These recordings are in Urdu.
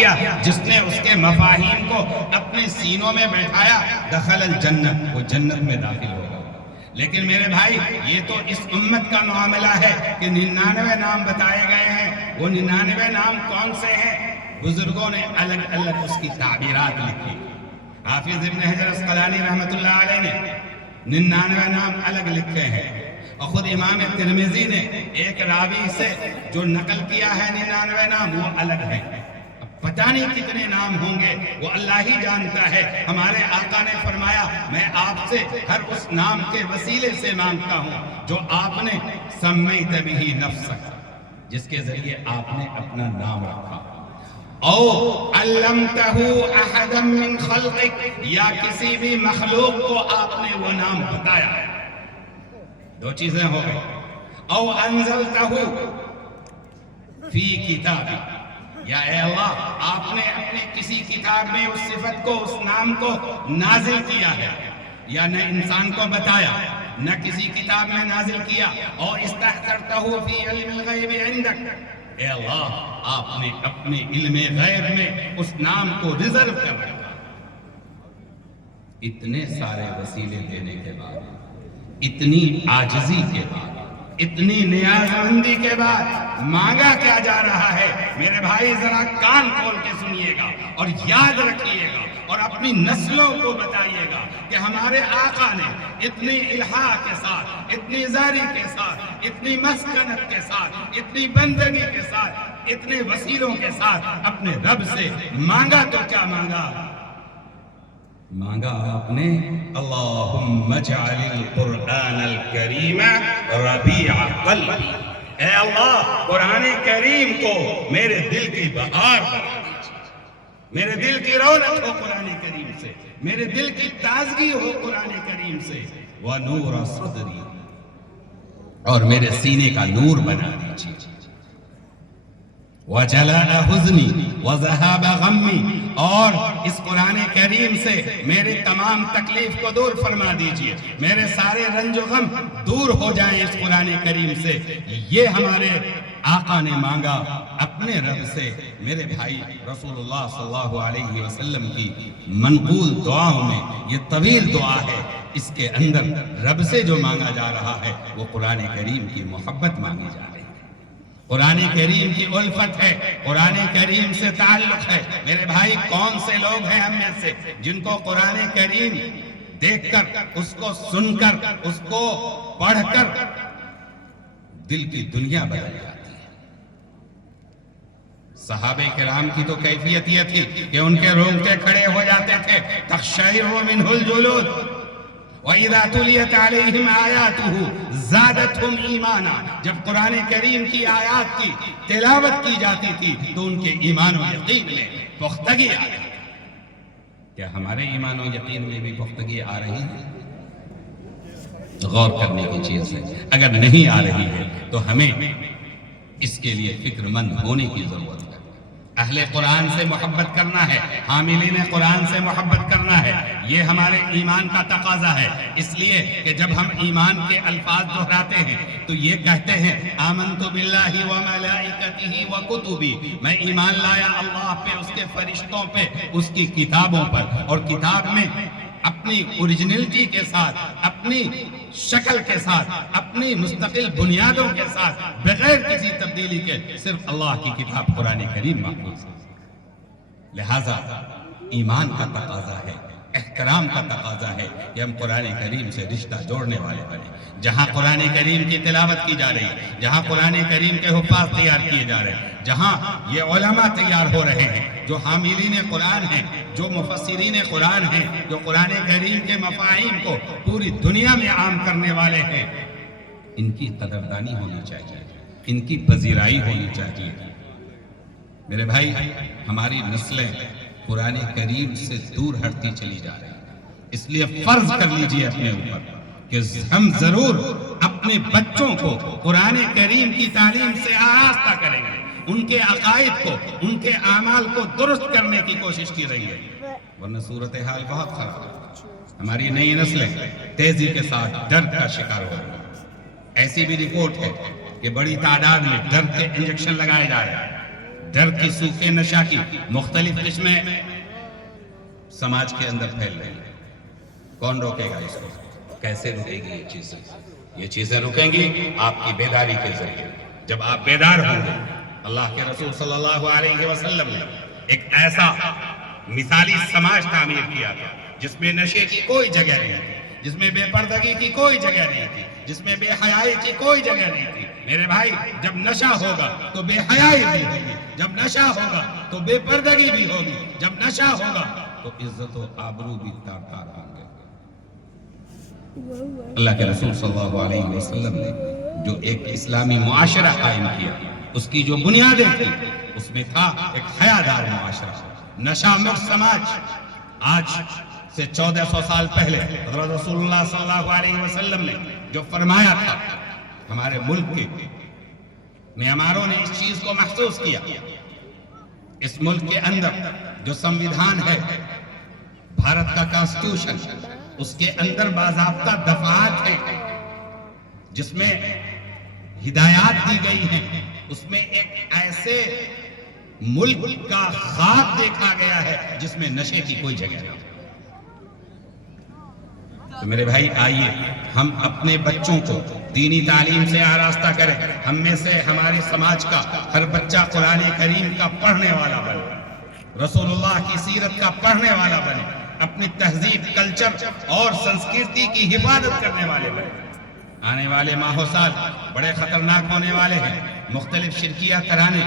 کیا، جس نے اس کے مفاہیم کو اپنے سینوں میں بیٹھایا، دخل الجنت، وہ جنت میں داخل ہوگا۔ لیکن میرے بھائی یہ تو اس امت کا معاملہ ہے کہ 99 نام بتائے گئے ہیں۔ وہ 99 نام کون سے ہیں؟ بزرگوں نے الگ الگ اس کی تعبیرات لکھی۔ حافظ ابن حجر اسقلانی رحمۃ اللہ علیہ نے 99 نام الگ لکھے ہیں، اور خود امام ترمذی نے ایک راوی سے جو نقل کیا ہے 99 نام وہ الگ ہے۔ اب پتہ نہیں کتنے نام ہوں گے، وہ اللہ ہی جانتا ہے۔ ہمارے آقا نے فرمایا میں آپ سے ہر اس نام کے وسیلے سے مانگتا ہوں جو آپ نے سمیت بہ نفسک، جس کے ذریعے آپ نے اپنا نام رکھا، او علمتہ احدا من خلقک، یا کسی بھی مخلوق کو آپ نے وہ نام بتایا۔ دو چیزیں ہو گئی، او انزلتہ فی کتابک، یا اے اللہ آپ نے اپنے کسی کتاب میں اس صفت کو، اس نام کو نازل کیا ہے، یا نہ انسان کو بتایا نہ کسی کتاب میں نازل کیا، اور استحضرتہ فی علم الغیب عندک، اے اللہ آپ نے اپنے علم غیب میں اس نام کو ریزرو کر رکھا۔ اتنے سارے وسیلے دینے کے بعد، اتنی عاجزی کے بعد، اتنی نیاز مندی کے بعد مانگا کیا جا رہا ہے؟ میرے بھائی ذرا کان کھول کے سنیے گا اور یاد رکھیے گا اور اپنی نسلوں کو بتائیے گا کہ ہمارے آقا نے اتنی الہا کے ساتھ، اتنی زاری کے ساتھ، اتنی مسکنت کے ساتھ، اتنی بندگی کے ساتھ، اتنے وسیلوں کے ساتھ اپنے رب سے مانگا تو کیا مانگا؟ مانگا آپ نے اللہم اجعل القرآن الکریم ربیع قلبی، اے اللہ قرآن کریم کو میرے دل کی بہار بنا دیجیے، میرے دل کی رونق ہو قرآن کریم سے، میرے دل کی تازگی ہو قرآن کریم سے، وَنُورَ صَدْرِي، اور میرے سینے کا نور بنا دیجیے، وَجَلَاءَ حُزْنِي وَذَهَابَ غَمِّي، اور اس قرآن کریم سے میری تمام تکلیف کو دور فرما دیجئے، میرے سارے رنج و غم دور ہو جائیں اس قرآن کریم سے۔ یہ ہمارے آقا نے مانگا اپنے رب سے۔ میرے بھائی رسول اللہ صلی اللہ علیہ وسلم کی منقول دعاؤں میں یہ طویل دعا ہے، اس کے اندر رب سے جو مانگا جا رہا ہے وہ قرآن کریم کی محبت مانگی جا رہی ہے، قرآن کریم کی الفت ہے، قرآن کریم سے تعلق ہے۔ میرے بھائی کون سے لوگ ہیں ہم میں سے جن کو قرآن کریم دیکھ کر، اس کو سن کر، اس کو پڑھ کر دل کی دنیا بدل جاتی ہے؟ صحابہ کرام کی تو کیفیت یہ تھی کہ ان کے رونگٹے کھڑے ہو جاتے تھے، تقشعر منہ الجلود، وَإِذَا تُلِيَتْ عَلَيْهِمْ آيَاتُهُ زَادَتْهُمْ ایمانا، جب قرآن کریم کی آیات کی تلاوت کی جاتی تھی تو ان کے ایمان و یقین میں پختگی آ رہی ہے۔ کیا ہمارے ایمان و یقین میں بھی پختگی آ رہی ہے؟ غور کرنے کی چیز ہے۔ اگر نہیں آ رہی ہے تو ہمیں اس کے لیے فکر مند ہونے کی ضرورت ہے۔ اہل قرآن سے محبت کرنا ہے، حاملین قرآن سے محبت کرنا ہے، یہ ہمارے ایمان کا تقاضا ہے۔ اس لیے کہ جب ہم ایمان کے الفاظ دہراتے ہیں تو یہ کہتے ہیں آمنت باللہ وملائکتہ وکتبہ، میں ایمان لایا اللہ پہ، اس کے فرشتوں پہ، اس کی کتابوں پر، اور کتاب میں اپنی اوریجنلٹی کے ساتھ، اپنی شکل کے ساتھ، اپنی مستقل بنیادوں کے ساتھ، بغیر کسی تبدیلی کے صرف اللہ کی کتاب قرآن کریم محفوظ ہے۔ لہذا ایمان کا تقاضا ہے، احترام کا تقاضا ہے کہ ہم قرآن کریم سے رشتہ جوڑنے والے بنیں۔ جہاں قرآن کریم کی تلاوت کی جا رہی ہے، جہاں قرآن کریم کے حفاظ تیار کیے جا رہے ہیں، جہاں یہ علماء تیار ہو رہے ہیں جو حاملین قرآن ہیں، جو مفسرین قرآن ہیں، جو قرآن کریم کے مفاہیم کو پوری دنیا میں عام کرنے والے ہیں، ان کی قدردانی ہونی چاہیے، ان کی پذیرائی ہونی چاہیے۔ میرے بھائی ہماری نسلیں قرآن کریم سے دور ہٹتی چلی جا رہی ہیں، اس لیے فرض کر لیجئے اپنے اوپر کہ ہم ضرور اپنے بچوں کو قرآن کریم کی تعلیم سے آراستہ کریں گے، ان کے عقائد کو، ان کے اعمال کو درست کرنے کی کوشش کی رہی ہے، ورنہ صورتحال بہت خراب ہے۔ ہماری نئی نسلیں تیزی کے ساتھ ڈر کا شکار ہو رہی ہیں۔ ایسی بھی رپورٹ ہے کہ بڑی تعداد میں ڈر کے انجیکشن لگائے جا رہے ہیں، ڈر کی، سوکھے نشہ کی مختلف قسمیں سماج کے اندر پھیل رہی ہیں. کون روکے گا اس کو؟ کیسے رکے گی یہ چیزیں؟ یہ چیزیں رکیں گی آپ کی بیداری کے ذریعے. جب آپ بیدار ہوں گے. اللہ کے رسول صلی اللہ علیہ وسلم نے ایک ایسا مثالی سماج تعمیر کیا تھا جس میں نشے کی کوئی جگہ نہیں تھی، جس میں بے پردگی کی کوئی جگہ نہیں تھی، جس میں بے حیائی کی کوئی جگہ نہیں تھی. میرے بھائی، جب نشہ ہوگا تو بے حیائی بھی ہوگی، جب نشہ ہوگا تو بے پردگی بھی ہوگی، جب نشہ ہوگا تو عزت و آبرو بھی تار تار ہوں گے. اللہ کے رسول صلی اللہ علیہ وسلم نے جو ایک اسلامی معاشرہ قائم کیا، اس کی جو بنیادیں تھی اس میں تھا ایک حیادار معاشرہ، نشہ مکت سماج. آج سے 1400 سال پہلے حضرت رسول اللہ صلی اللہ علیہ وسلم نے جو فرمایا تھا، ہمارے ملک کے معماروں نے اس چیز کو محسوس کیا. اس ملک کے اندر جو سمویدھان ہے، بھارت کا کانسٹیٹیوشن، اس کے اندر باضابطہ دفعات ہیں جس میں ہدایات دی گئی ہیں. اس میں ایک ایسے ملک کا خواب دیکھا گیا ہے جس میں نشے کی کوئی جگہ نہیں. تو میرے بھائی، آئیے ہم اپنے بچوں کو دینی تعلیم سے آراستہ کریں. ہم میں سے ہمارے سماج کا ہر بچہ قرآن کریم کا پڑھنے والا بنے، رسول اللہ کی سیرت کا پڑھنے والا بنے، اپنی تہذیب، کلچر اور سنسکرتی کی حفاظت کرنے والے بنے. آنے والے ماہ و سال بڑے خطرناک ہونے والے ہیں. مختلف شرکیہ ترانے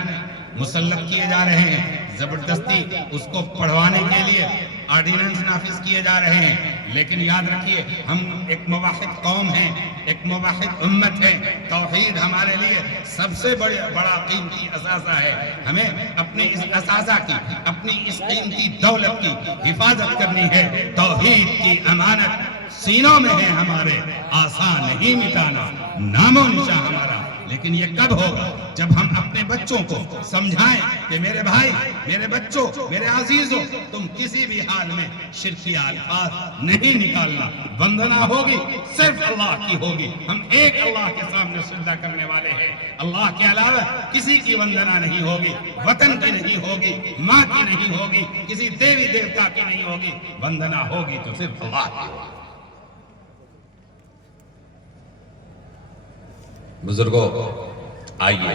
مسلط کیے جا رہے ہیں. زبردستی اس کو پڑھوانے کے لیے آرڈیننس نافذ کیے جا رہے ہیں. لیکن یاد رکھیے، ہم ایک موحد قوم ہیں، ایک موحد امت ہے. توحید ہمارے لیے سب سے بڑا قیمتی اثاثہ ہے. ہمیں اپنے اس اثاثہ کی، اپنی اس قیمتی دولت کی حفاظت کرنی ہے. توحید کی امانت سینوں میں ہے ہمارے، آسان نہیں مٹانا نام و نشان ہمارا. لیکن یہ کب ہوگا؟ جب ہم اپنے بچوں کو سمجھائیں کہ میرے بھائی، میرے بچوں، میرے عزیزوں، تم کسی بھی حال میں شرکیہ الفاظ نہیں نکالنا. وندنا ہوگی صرف اللہ کی ہوگی. ہم ایک اللہ کے سامنے سجدہ کرنے والے ہیں. اللہ کے علاوہ کسی کی وندنا نہیں ہوگی، وطن کی نہیں ہوگی، ماں کی نہیں ہوگی، کسی دیوی دیوتا کی نہیں ہوگی. وندنا ہوگی تو صرف اللہ کی ہوگی. بزرگوں، آئیے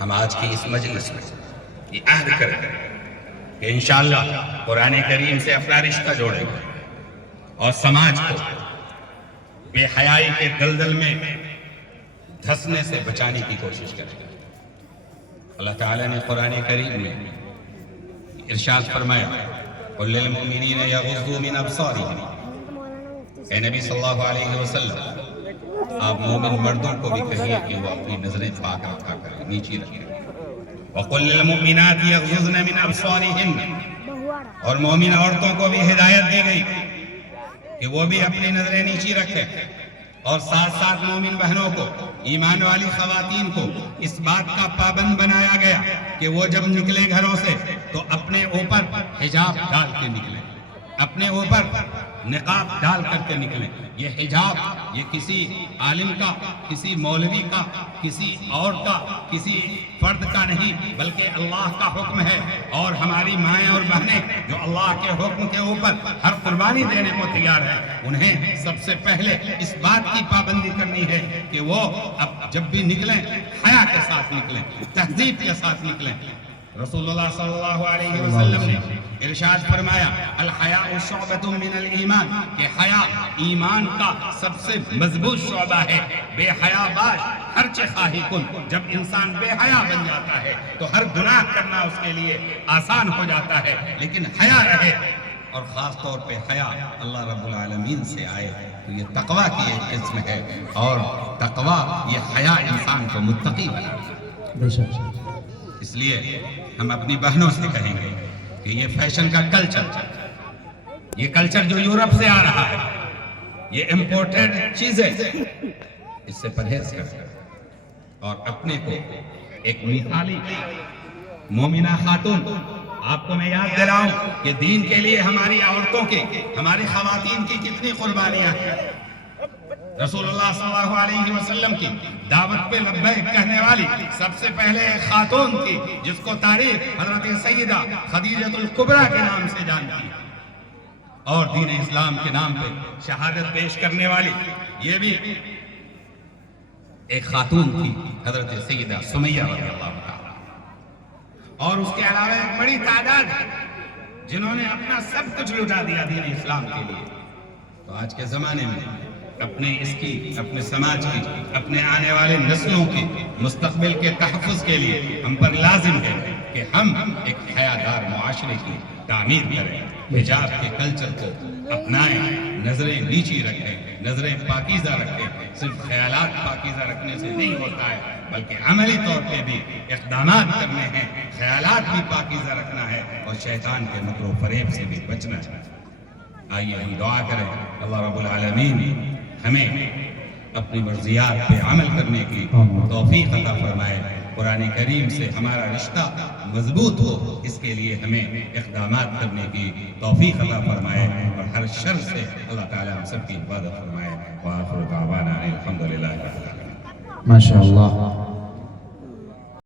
ہم آج کی اس مجلس میں یہ عہد کریں کہ انشاءاللہ قرآن کریم سے اپنا رشتہ جوڑیں گے اور سماج کو بے حیائی کے دلدل میں دھسنے سے بچانے کی کوشش کریں گے. اللہ تعالیٰ نے قرآن کریم میں ارشاد فرمایا، قُلْ لِلْمُؤْمِنِينَ يَغُضُّوا مِنْ أَبْصَارِهِمْ. اے نبی صلی اللہ علیہ وسلم، آپ مومن مردوں کو بھی کہیے کہ وہ اپنی نظریں پاک رکھا کریں، نیچی رکھیں. وَقُلْ لِلْمُؤْمِنَاتِ يَغْضُضْنَ مِنْ أَبْصَارِهِنَّ. اور مومن عورتوں کو بھی ہدایت دی گئی کہ وہ بھی اپنی نظریں نیچی رکھیں. اور ساتھ ساتھ مومن بہنوں کو، ایمان والی خواتین کو اس بات کا پابند بنایا گیا کہ وہ جب نکلیں گھروں سے تو اپنے اوپر حجاب ڈال کے نکلیں، اپنے اوپر نقاب ڈال کر کے نکلیں. یہ حجاب یہ کسی عالم کا، کسی مولوی کا، کسی اور کا، کسی فرد کا نہیں، بلکہ اللہ کا حکم ہے. اور ہماری مائیں اور بہنیں جو اللہ کے حکم کے اوپر ہر قربانی دینے کو تیار ہیں، انہیں سب سے پہلے اس بات کی پابندی کرنی ہے کہ وہ اب جب بھی نکلیں حیا کے ساتھ نکلیں، تہذیب کے ساتھ نکلیں. رسول اللہ صلی اللہ علیہ وسلم نے ارشاد فرمایا، الحیاء شعبۃ من الایمان، کہ حیا ایمان کا سب سے مضبوط شعبہ ہے. بے حیا باش ہر چہ خواہی کن. جب انسان بے حیا بن جاتا ہے تو ہر گناہ کرنا اس کے لیے آسان ہو جاتا ہے. لیکن حیا رہے، اور خاص طور پہ حیا اللہ رب العالمین سے آئے، تو یہ تقویٰ کی ایک قسم ہے. اور تقویٰ، یہ حیا انسان کو متقی بناتا ہے. اس لیے ہم اپنی بہنوں سے کہیں گے کہ یہ فیشن کا کلچر، یہ کلچر جو یورپ سے آ رہا ہے، یہ امپورٹڈ چیزیں، اس سے پرہیز کریں اور اپنے کو ایک مثالی مومنہ خاتون. آپ کو میں یاد دلاؤں کہ دین کے لیے ہماری عورتوں کی، ہماری خواتین کی کتنی قربانیاں ہیں. رسول اللہ صلی اللہ علیہ وسلم کی دعوت پہ لبیک کہنے والی سب سے پہلے ایک خاتون تھی جس کو تاریخ حضرت سیدہ خدیجہ الکبریٰ کے نام سے جانتی ہے، اور دین اسلام کے نام پہ شہادت پیش کرنے والی یہ بھی ایک خاتون تھی، حضرت سیدہ سمیہ رضی اللہ تعالیٰ، اور اس کے علاوہ ایک بڑی تعداد جنہوں نے اپنا سب کچھ لٹا دیا دین اسلام کے لیے۔ تو آج کے زمانے میں اپنے اس کی، اپنے سماج کی، اپنے آنے والے نسلوں کے مستقبل کے تحفظ کے لیے ہم پر لازم ہے کہ ہم ایک حیادار معاشرے کی تعمیر کریں، حجاب کے کلچر کو اپنائیں، نظریں نیچی رکھیں، نظریں پاکیزہ رکھیں۔ صرف خیالات پاکیزہ رکھنے سے نہیں ہوتا ہے، بلکہ عملی طور پہ بھی اقدامات کرنے ہیں، خیالات بھی پاکیزہ رکھنا ہے، اور شیطان کے مکر و فریب سے بھی بچنا ہے۔ آئیے ہم دعا کریں اللہ رب العالمین ہمیں اپنی مرضیات پہ عمل کرنے کی توفیق عطا فرمائے، قرآن کریم سے ہمارا رشتہ مضبوط ہو، اس کے لیے ہمیں اقدامات کرنے کی توفیق عطا فرمائے، اور ہر شر سے اللہ تعالیٰ ہم سب کی حفاظت فرمائے۔ وآخر دعوانا الحمدللہ رب العالمین۔ ماشاءاللہ۔